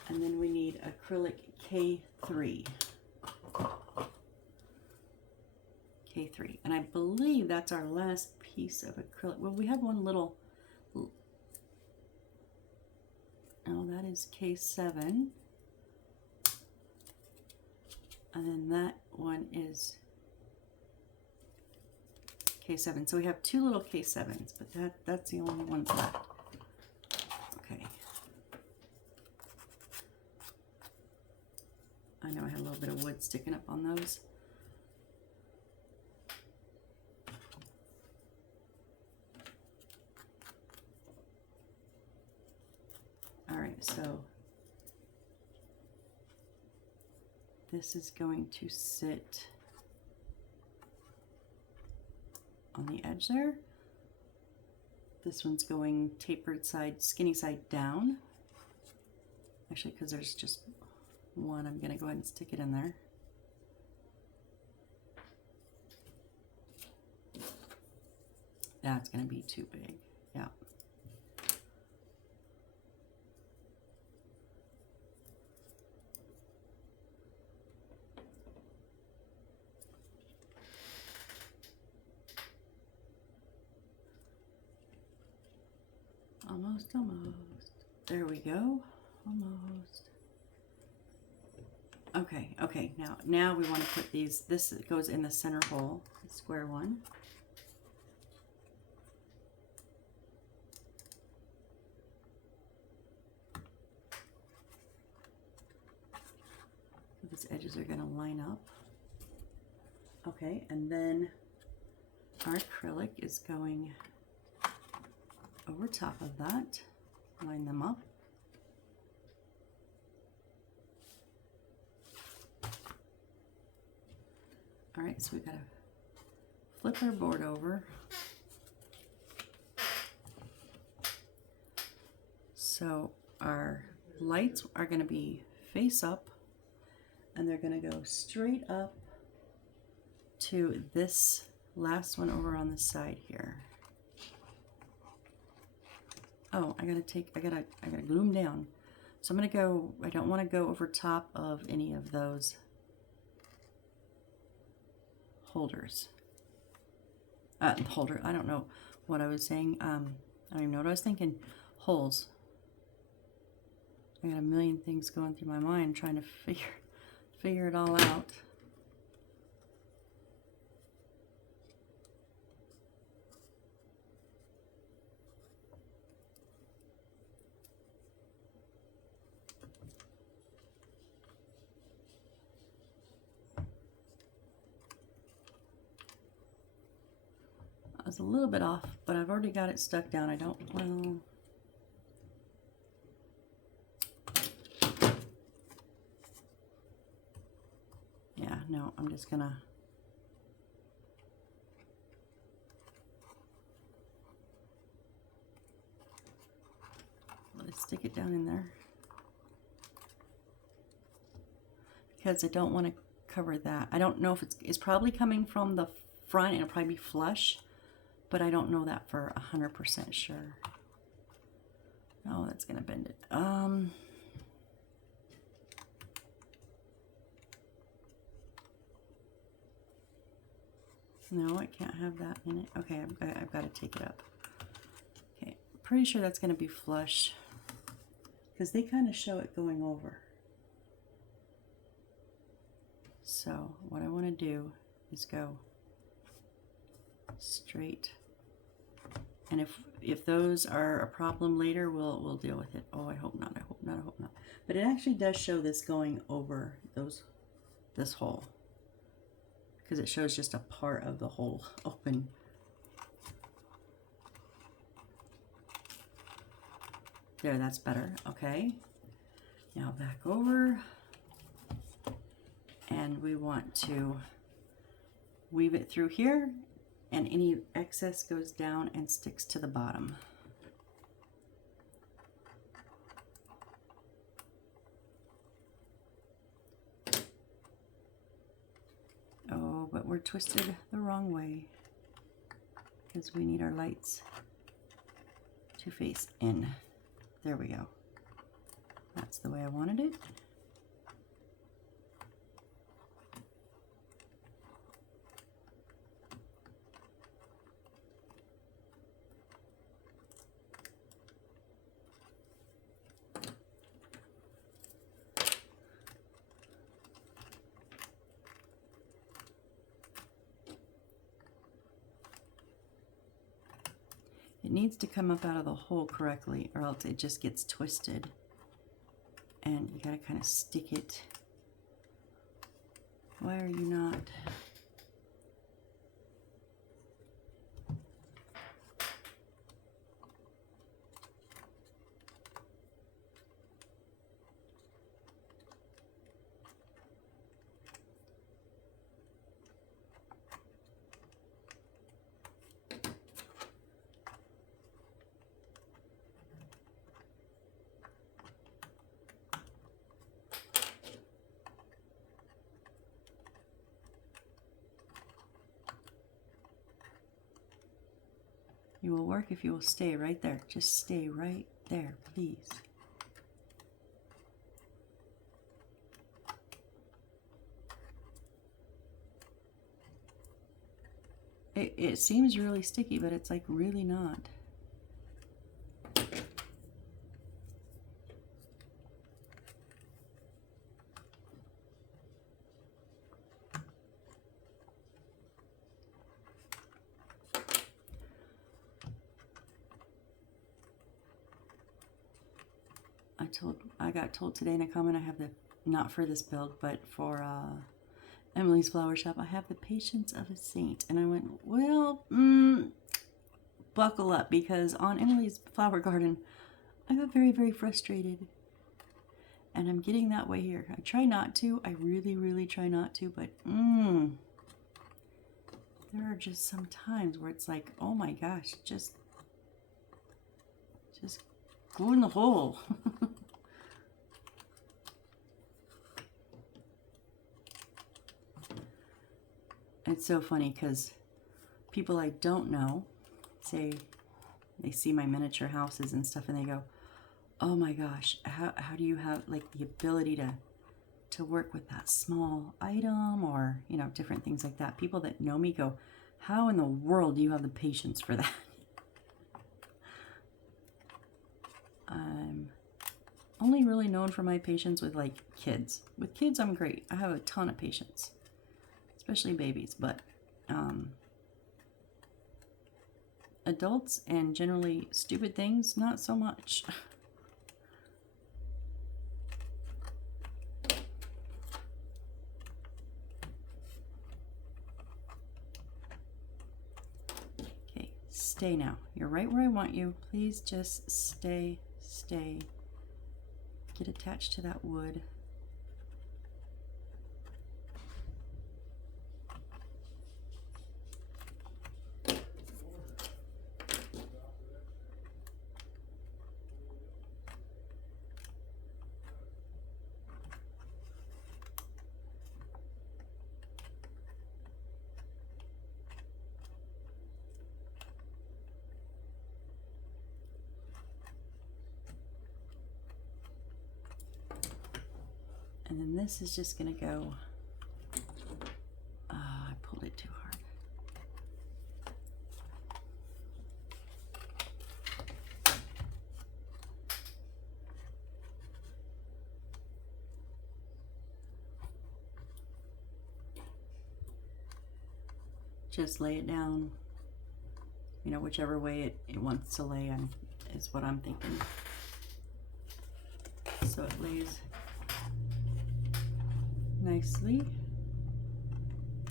And then we need acrylic K3. K3. And I believe that's our last piece of acrylic. Well, we have one little, oh, that is K7. And then that one is K7. So we have two little K7s, but that's the only ones left. Okay. I know I had a little bit of wood sticking up on those. All right, so this is going to sit on the edge there. This one's going tapered side, skinny side down. Actually, because there's just one, I'm gonna go ahead and stick it in there. That's gonna be too big, yeah. Almost, almost. There we go. Almost. Okay, now we want to put these, this goes in the center hole, the square one. These edges are going to line up. Okay, and then our acrylic is going over top of that. Line them up. All right, so we've got to flip our board over. So our lights are going to be face up, and they're going to go straight up to this last one over on the side here. Oh, I gotta glue them down. So I'm gonna go, I don't want to go over top of any of those holders. Holder, I don't know what I was saying. I don't even know what I was thinking. Holes. I got a million things going through my mind trying to figure it all out. was a little bit off, but I've already got it stuck down. I don't, well, yeah, no, I'm just gonna stick it down in there because I don't want to cover that. I don't know if it's probably coming from the front and it'll probably be flush, but I don't know that for 100% sure. Oh, that's gonna bend it. No, I can't have that in it. Okay, I've got to take it up. Okay, pretty sure that's gonna be flush because they kind of show it going over. So what I want to do is go straight, and if those are a problem later, we'll deal with it. Oh, I hope not. I hope not. I hope not. But it actually does show this going over this hole because it shows just a part of the hole open. There, that's better. Okay. Now back over. And we want to weave it through here, and any excess goes down and sticks to the bottom. Oh, but we're twisted the wrong way because we need our lights to face in. There we go. That's the way I wanted it. It needs to come up out of the hole correctly, or else it just gets twisted. And you gotta kind of stick it. Why are you not? You will work if you will stay right there. Just stay right there, please. It seems really sticky, but it's like really not. I got told today in a comment I have the, not for this build, but for Emily's Flower Shop, I have the patience of a saint. And I went, well, buckle up, because on Emily's Flower Garden, I got very, very frustrated. And I'm getting that way here. I try not to. I really, really try not to, but there are just some times where it's like, oh my gosh, just go in the hole. It's so funny because people I don't know say they see my miniature houses and stuff and they go, oh my gosh, how do you have like the ability to work with that small item, or you know, different things like that. People that know me go, how in the world do you have the patience for that? I'm only really known for my patience with like kids. With kids I'm great. I have a ton of patience, especially babies, but adults and generally stupid things, not so much. Okay, stay now. You're right where I want you. Please just stay, stay. Get attached to that wood. And then this is just gonna go, I pulled it too hard. Just lay it down, you know, whichever way it wants to lay on is what I'm thinking. So it lays nicely,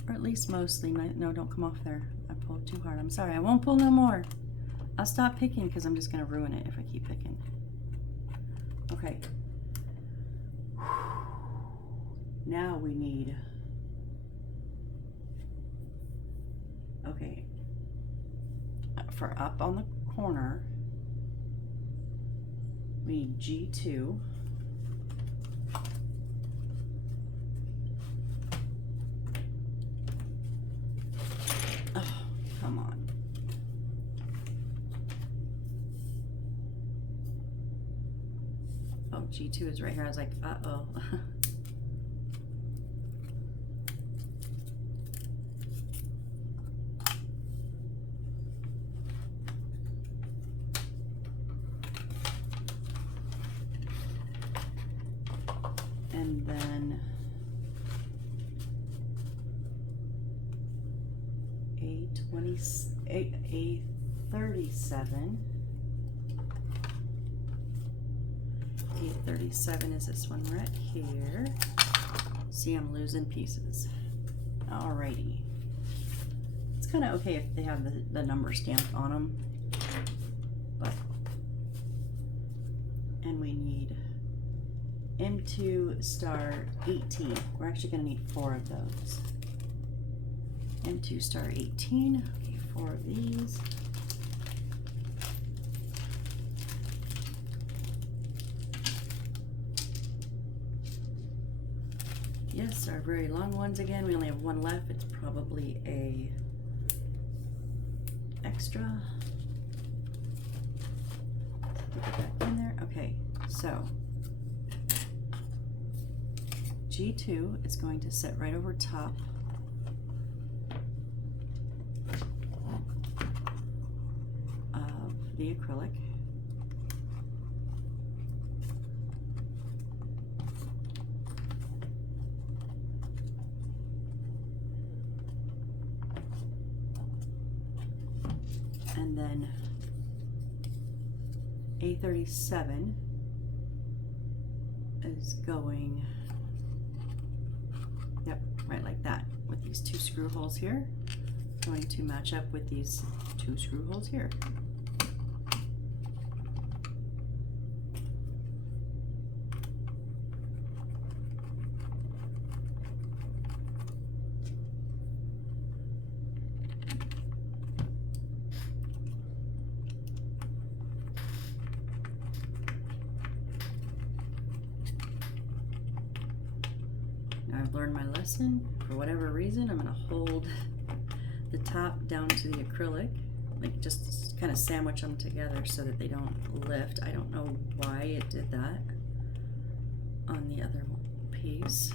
or at least mostly. No, don't come off there. I pulled too hard. I'm sorry. I won't pull no more. I'll stop picking because I'm just going to ruin it if I keep picking. Okay. Now we need, okay, for up on the corner, we need G2. Come on. Oh, G2 is right here. I was like, uh-oh. And then A37. A37 is this one right here. See, I'm losing pieces. Alrighty. It's kind of okay if they have the number stamped on them. But, and we need M2 star 18. We're actually going to need 4 of those. M2 star 18. Okay, 4 of these. Yes, our very long ones again. We only have 1 left. It's probably a extra. Put it back in there. Okay, so G2 is going to sit right over top of the acrylic. And then A37 is going, yep, right like that, with these 2 screw holes here, going to match up with these 2 screw holes here. I've learned my lesson. For whatever reason, I'm going to hold the top down to the acrylic, like just kind of sandwich them together so that they don't lift. I don't know why it did that on the other piece.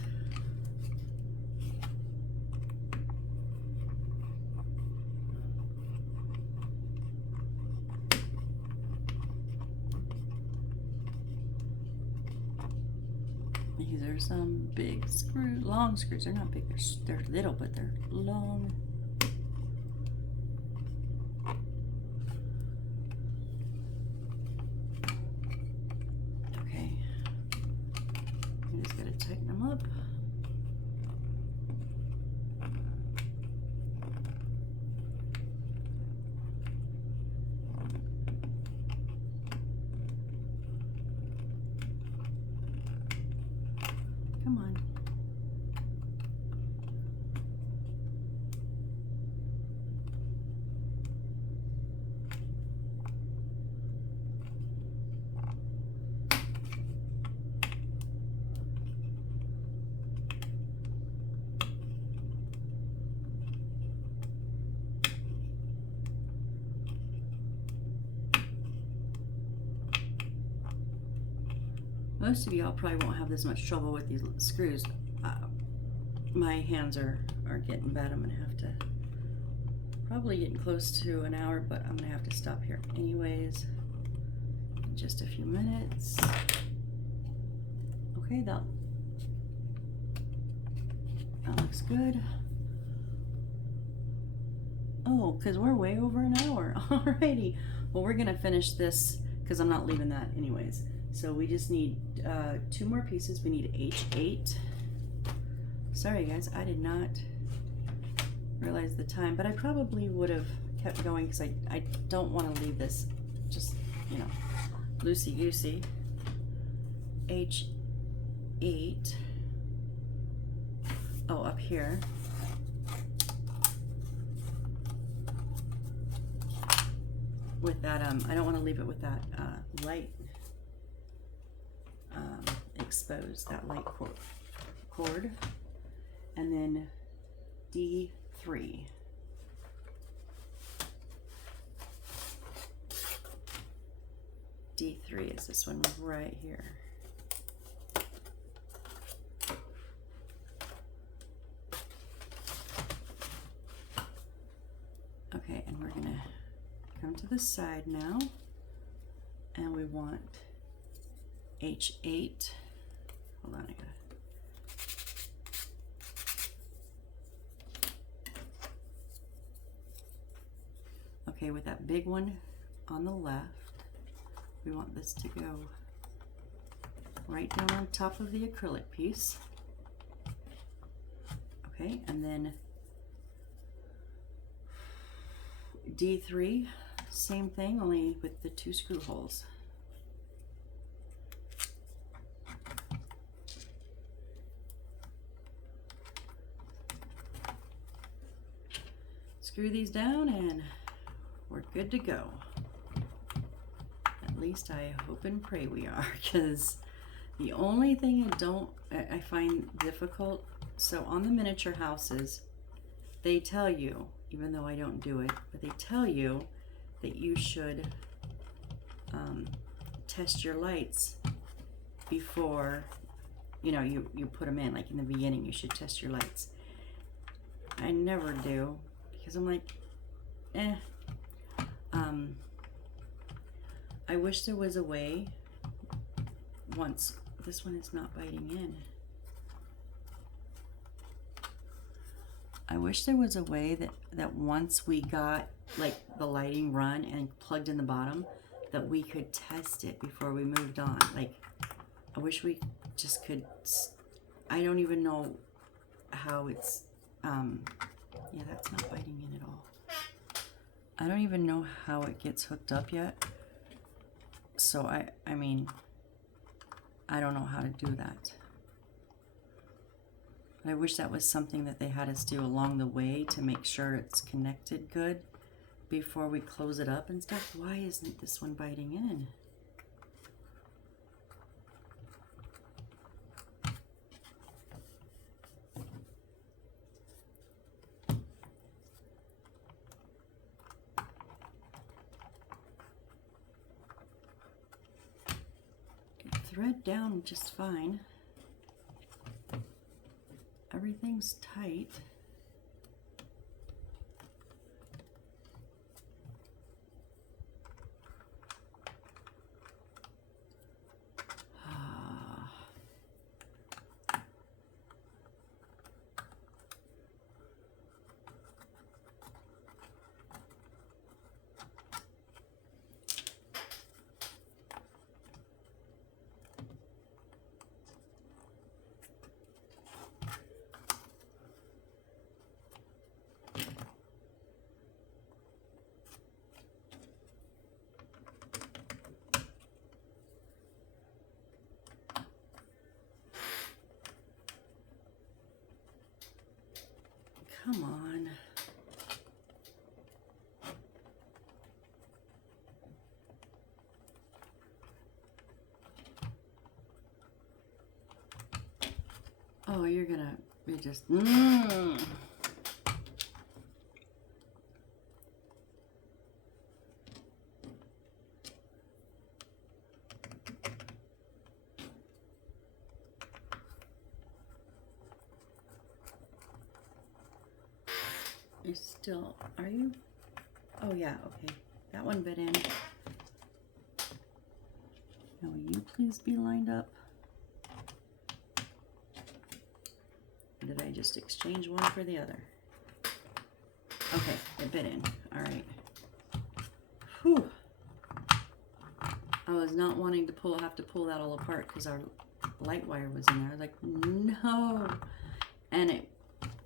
These are some big screws, long screws. They're not big, they're little, but they're long. Okay, I'm just gonna tighten them up. most of y'all probably won't have this much trouble with these screws. My hands are getting bad. I'm gonna have to, probably getting close to an hour, but I'm gonna have to stop here anyways in just a few minutes. Okay, that looks good. Oh, because we're way over an hour. Alrighty. Well, we're gonna finish this because I'm not leaving that anyways. So we just need 2 more pieces. We need H8. Sorry guys, I did not realize the time, but I probably would have kept going because I don't want to leave this just, you know, loosey-goosey. H8. Oh, up here. With that, I don't want to leave it with that light exposed, that light cord. And then D3. D3 is this one right here. Okay, and we're gonna come to the side now, and we want H8. Hold on, I gotta. Okay, with that big one on the left, we want this to go right down on top of the acrylic piece. Okay, and then D3, same thing, only with the 2 screw holes. Screw these down and we're good to go. At least I hope and pray we are, because the only thing I find difficult, so on the miniature houses, they tell you, even though I don't do it, but they tell you that you should test your lights before, you know, you put them in. Like in the beginning, you should test your lights. I never do, because I'm like, eh. I wish there was a way, once, this one is not biting in. I wish there was a way that once we got like the lighting run and plugged in the bottom, that we could test it before we moved on. Like, I wish we just could, I don't even know how it's, yeah, that's not biting in at all. I don't even know how it gets hooked up yet. So I mean, I don't know how to do that. But I wish that was something that they had us do along the way to make sure it's connected good before we close it up and stuff. Why isn't this one biting in? Thread down just fine. Everything's tight. Come on. Oh, you're just, You still, are you? Oh yeah, okay. That one bit in. Now will you please be lined up? Or did I just exchange one for the other? Okay, it bit in. All right. Whew. I was not wanting to have to pull that all apart because our light wire was in there. I was like, no. And it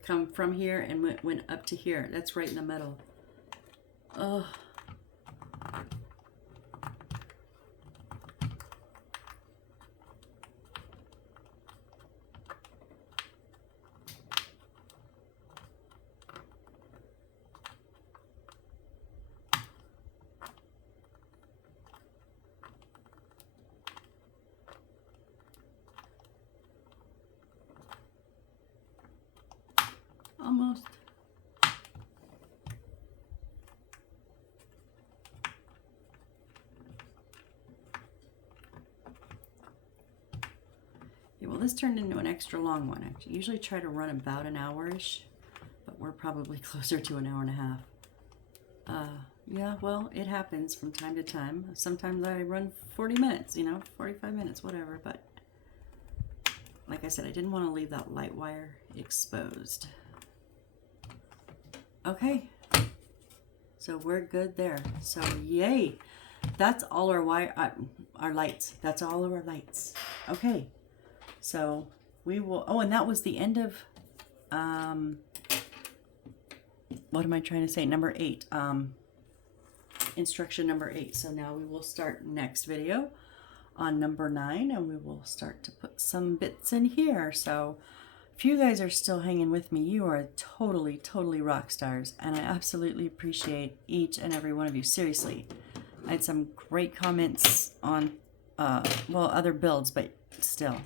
come from here and went up to here. That's right in the middle. Oh. Almost. Yeah, well, this turned into an extra long one. I usually try to run about an hour-ish, but we're probably closer to an hour and a half. Yeah, well, it happens from time to time. Sometimes I run 40 minutes, 45 minutes, whatever, but like I said, I didn't want to leave that light wire exposed. Okay, so we're good there. So yay, that's all our our lights. That's all of our lights. Okay, so we will. Oh, and that was the end of what am I trying to say? Number 8. Instruction number 8. So now we will start next video on number 9, and we will start to put some bits in here. So if you guys are still hanging with me, you are totally rock stars, and I absolutely appreciate each and every one of you. Seriously, I had some great comments on well, other builds, but still,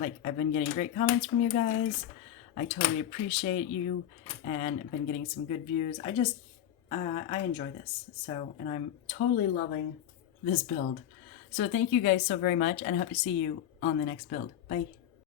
like, I've been getting great comments from you guys. I totally appreciate you, and I've been getting some good views. I enjoy this, so, and I'm totally loving this build. So thank you guys so very much, and I hope to see you on the next build. Bye.